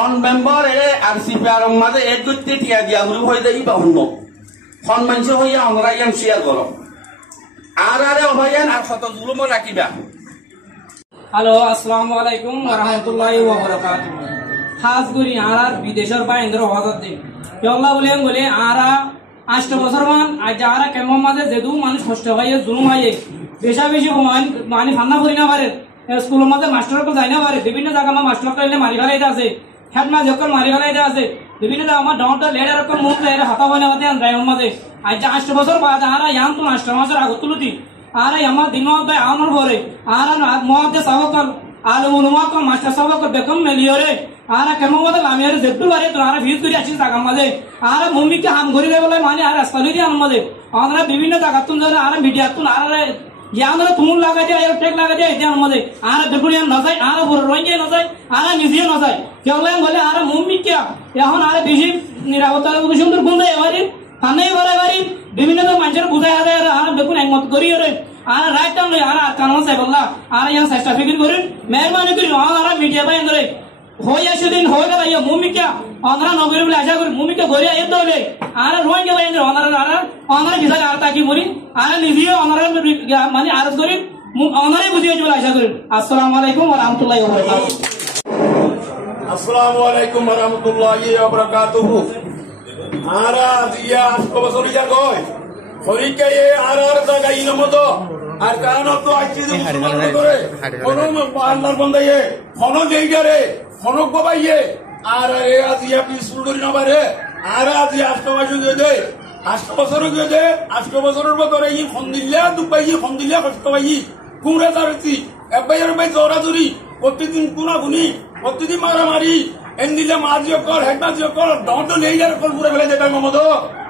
হন মেম্বার এ আর সিপিআর মাঝে এক গতি টিয়া দিয়া গুলো হয়ে দেই বা অন্য হন মানুষ হইয়া আমরা ইয়ান শেয়ার করো আর আরে অভায়ান আর শত জুলুম রাখিবা। হ্যালো, আসসালামু আলাইকুম ওয়া রাহমাতুল্লাহি ওয়া বারাকাতুহু। খাস করি আর বিদেশের বাইন্দ্র হওয়ার দিন আল্লাহ বলে আরা 8 বছর মান আজ আরা কেমন মাঝে যেদু মানুষ কষ্ট হয় জুলুম হয় বেশা বেশি মানে ফান্না করি না পারে স্কুলের মাঝে মাস্টার যাই না পারে বিভিন্ন জায়গা মাস্টার করলে মারি ফেলাইতে আছে হেডমা যখন মারি ফেলাইতে আছে বিভিন্ন জায়গা আমার ডাউনটা লেডার রকম মুখ লেডার হাতা হয় না ড্রাইভার মাঝে আজ 8 বছর বাদ আরা ইয়াম তো মাস্টার মাসের আগত তুলতি আর আমার দিমাগ ভাই আমার ভরে আর মহাদে সাবকল আলমুলুমাক মাস্টার সাবক বেকম মেলিয়রে আর কেমন মতো আমি আর যেটু বারে তো আর ভিজ করে আছি জায়গা মাঝে আর মুমিকে হাম ঘুরি বলে মানে আর রাস্তালি দিয়ে মাঝে আমরা বিভিন্ন জায়গা তুন আর মিডিয়া তুন আর আমরা তুমুল লাগা যায় আর টেক লাগা যায় এর মাঝে আর বেগুড়িয়া না যায় আর বড় রইয়ে না যায় আর নিজেও না যায় কেবল বলে আর মুমিকে এখন আর বেশি নিরাপত্তা সুন্দর গুণ দেয় এবারে থানায় বলে বাড়ি বিভিন্ন মানুষের বুঝাই হারে আর দেখুন একমত করি রে আর রাইট টাউন আর কানন সাহেব বললা আর ইয়ান চেষ্টা ফিকির করুন মেহরবানি করি আর মিডিয়া পাই ধরে হই আসে দিন হয়ে গেল ইয়া মুমিকা আমরা নগরে বলে আশা করি মুমিকা ঘরে আইত দলে আর রোই গে বাইন আমরা ভিসা আর তাকি মরি আর নিজেও আমরা মানে আরজ করি আমরা বুঝিয়ে চলে আশা করি। আসসালামু আলাইকুম ওয়া রাহমাতুল্লাহি ওয়া বারাকাতুহু। আসসালামু আলাইকুম ওয়া রাহমাতুল্লাহি ওয়া বারাকাতুহু। আরা দিয়া 8 বছর ইয়া কয় হরিকে আর জায়গা ইনমতো আর কারণ তো আইছি করে কোন আল্লাহর বান্দায়ে কোন দেইগারে কোন গবাইয়ে আর এ আজিয়া পিছুল করি না পারে আর আজি 8 বছর দে 8 বছর দে 8 বছরের ভিতরে ই ফোন দিলা দুপাই ফোন দিলা কষ্ট পাই কুমড়া দাঁড়াচ্ছি একবার ভাই জোরাজুরি প্রতিদিন কুনাকুনি প্রতিদিন মারামারি এন দিলে মাঝিও কর হেডমাঝিও কর দণ্ড নেই যার কল পুরে ফেলে যেটা মমদ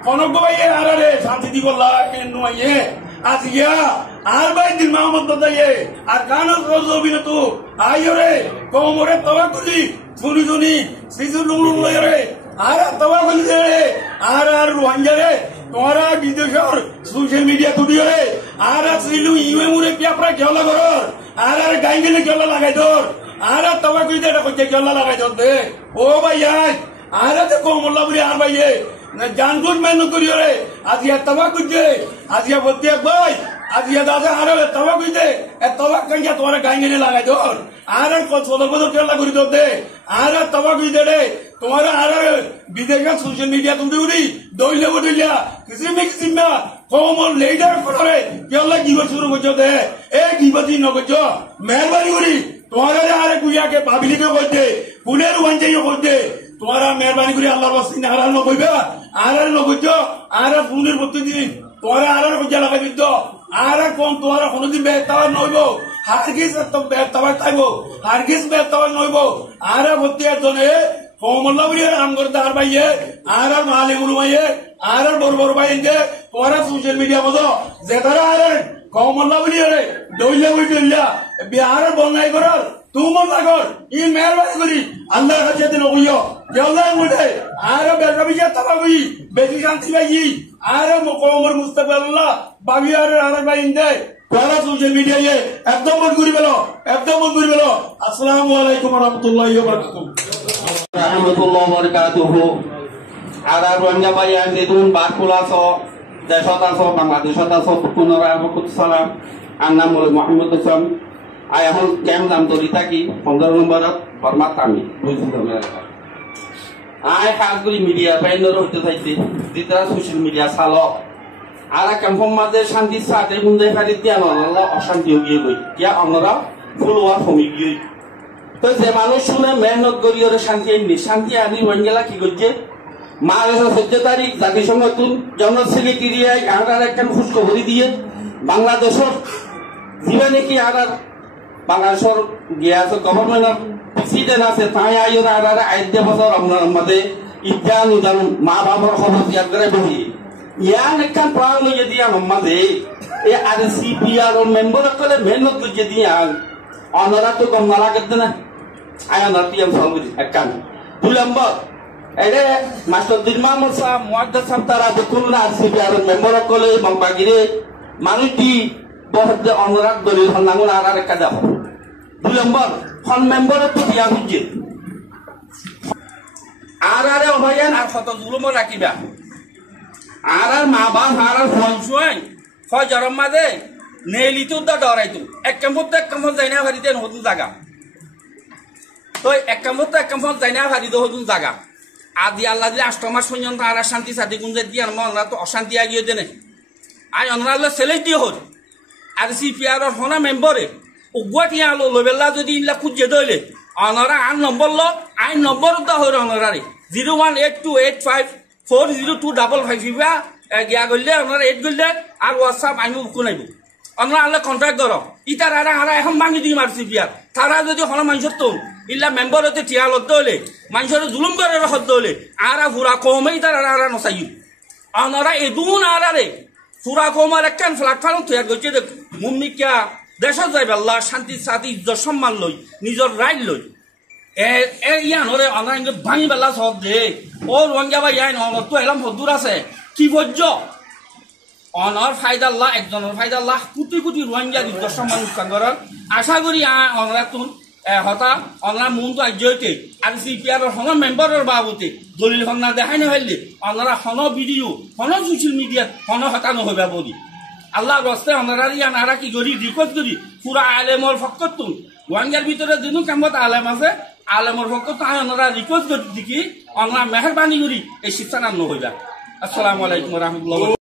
কনক ভাইয়ে আর রে শান্তি দি বললা নুয়ে আজ গিয়া আর ভাই দিল মোহাম্মদ দাদাইয়ে আর কানক রজবিন তু আইরে কোমরে তবা কুলি শুনি শুনি সিজু লুলু লয়ে আর তবা কুলি দে আর রোহিঙ্গা রে তোরা বিদেশের সোশ্যাল মিডিয়া তুডিও রে আর সিলু ইউএ মুরে পিয়াপরা খেলা করর আর গাইগেলে খেলা লাগাই দর আর তবা কুলি দে কইতে খেলা লাগাই দর দে ও ভাই আর দেখো মোল্লা বুড়ি আর ভাইয়ে জানগুন মেনু করিও রে আজিয়া তবা কুইতে আজিয়া বলতে ভাই আজিয়া দাদা আর তবা কুইতে এ তবা কাইয়া তোরা গাইগেলে লাগাই দর আর কত বড় খেলা করি দর দে আর তবা কুইতে রে তোমার আর বিদেশের সোশ্যাল মিডিয়া তুমি উড়ি দইলে বদলিয়া কিসিমে কমল লিডার করে কেলা গিব শুরু করছো দে এ গিবতি নগজ মেহরবানি করি তোমার আরে গুইয়াকে পাবলিকে কইতে পুনের ওয়ানজাইও কইতে তোমারা মেহরবানি করি আল্লাহর ওয়াসিনে আর নকইবা আর নগজ আর পুনের প্রতিদিন তোরা আর কইয়া লাগাই দিত আর কোন তোরা কোনদিন বেতাওয়া নইব হারগিস তো বেতাওয়া তাইব হারগিস বেতাওয়া নইব আর বতিয়া জনে কোমল্লা বুড়ি রাম করতে আর ভাইয়ে আর মালিকুল ভাইয়ে আর বড় ভাই ইনকে তোরা সোশ্যাল মিডিয়া মতো যেতারা আর কোমল্লা বুড়ি রে দইলে উইলা বিহার বন্যাই করার তুমন লাগর ই মেহরবানি করি আল্লাহর কাছে দিন কইও জলদাই মুদে আর বেরবিয়া তাবাবি বেশি শান্তি ভাই আর কোমর মুস্তাকবিল্লাহ বাবি আর ভাই ইনকে তোরা সোশ্যাল মিডিয়ায় একদম বন্ধ করি বেলো আসসালামু আলাইকুম ওয়া রাহমাতুল্লাহি ওয়া বারাকাতুহু। রাহমাতুল্লাহি ওয়া বারাকাতুহু। আর রোহিঙ্গা ভাই আন্দি দুন বাকুলাস দেশত আছো বাংলাদেশত আছো পুনরায় সালাম আর নাম হল মোহাম্মদ হোসেন আই এখন ক্যাম্প নাম ধরি থাকি 15 নম্বরত বর্মাত আমি আই কাজগুলি মিডিয়া বাইন্দর হইতে চাইছি যেটা সোশ্যাল মিডিয়া চালো আর ক্যাম্পর মাঝে শান্তি সাথে বুঝতে পারি তিয়ান অশান্তি হয়ে গই ইয়া আমরা ফুলওয়ার কমি গিয়ে তো যে মানুষ শুনে মেহনত করি ওরে শান্তি আনি রোহিঙ্গা কি করছে মার্চ 14 তারিখ জাতিসংঘ জনশ্রী ক্রিয়ায় আর একটা খুশখবরি দিয়ে বাংলাদেশের জীবনে কি আর বাংলাদেশের গিয়া গভর্নমেন্টের প্রেসিডেন্ট আছে তাই আইর আর আইদ্য বছর আপনার মধ্যে ইজ্ঞান উদাহরণ মা বাবার খবর ইয়াদ করে বহি ইয়ান একটা প্রাণ লইয়ে দিয়া মাঝে এ আর সিপিআর মেম্বার করে মেহনত লইয়ে দিয়া অনারা তো কম না লাগে না আয় অনার পিএম সলগুলি একটা 2 নম্বর এরে মাস্টার দিলমা মোসা মুআদ্দাস সামতারা বকুলনা আর সিপিআর মেম্বার করে বাগিরে মানুষটি বহুত অনুরাগ দলিল হন্নাঙ্গুন আর একটা দেখো 2 নম্বর হন মেম্বারের তো দিয়া বুঝছে ভাইয়ান আর কত জুলুম রাখিবা আর মা বাপ আর ফোন শুয়াই ফজরম মাঝে নেলিতো ডরাইতো এক কামত যাই না ভারিতে নতুন জায়গা তো এক কামত যাই না ভারিতে নতুন জায়গা আদি আল্লাহ দিলে 8 মাস পর্যন্ত আর শান্তি সাথে গুঞ্জে দিয়ে আমরা তো অশান্তি আগিয়ে দেনে আই অনরাল ছেলে দিয়ে হল আর সিপিআর হনা মেম্বরে উগুয়াটি আলো লবেলা যদি ইনলা খুঁজে দইলে অনরা আন নম্বর ল আইন নম্বর দা হইর অনরারে 01828402555 গিয়া গলে অনরা 8 গলে আর হোয়াটসঅ্যাপ আইমু কোনাইব অনরা আল্লাহ কন্ট্যাক্ট করো ইতার আরা এখন ভাঙি দিই মার সিপিআর তারা যদি হনা মানুষের তো ইল্লা মেম্বর হতে টিয়া লদ্দ হলে মানুষের জুলুম করে হদ্দ হলে আরা ফুরা কমেই তার আরা নসাইব অনরা এদুন আরারে ফুরা কমার একখান প্ল্যাটফর্ম তৈরি করছে মুম্মিকা দেশত যাইবে আল্লাহ শান্তি সাথী ইজ্জত সম্মান লই নিজের রাইট লই ইয়ানরে অনলাইন ভাঙি বেলা সব দে ও রোহিঙ্গা ভাই আইন অনর তো এলাম হদ্দুর আছে কি বজ্জ অনর ফায়দাল্লাহ একজনের ফায়দাল্লাহ কোটি কোটি রোহিঙ্গা ইজ্জত সম্মান উৎসাহ করার আশা করি অনরা তুন হতা অনরা মন তো আজ্যতে আর সিপিআর হন মেম্বারের বাবুতে দলিল হন্না দেখাই না হইলে অনরা হন ভিডিও হন সোশ্যাল মিডিয়া হন হতা নহইবা বলি আল্লাহ রস্তে অনরা ইয়ান আরা কি করি রিকোয়েস্ট করি পুরা আলেমর ফকত তুন রোহিঙ্গার ভিতরে যেন কামত আলেম আছে আলেমর ফকত অনরা রিকোয়েস্ট করি দেখি অনরা মেহরবানি করি এই শিক্ষা নহইবা আসসালামু আলাইকুম ওয়া রাহমাতুল্লাহ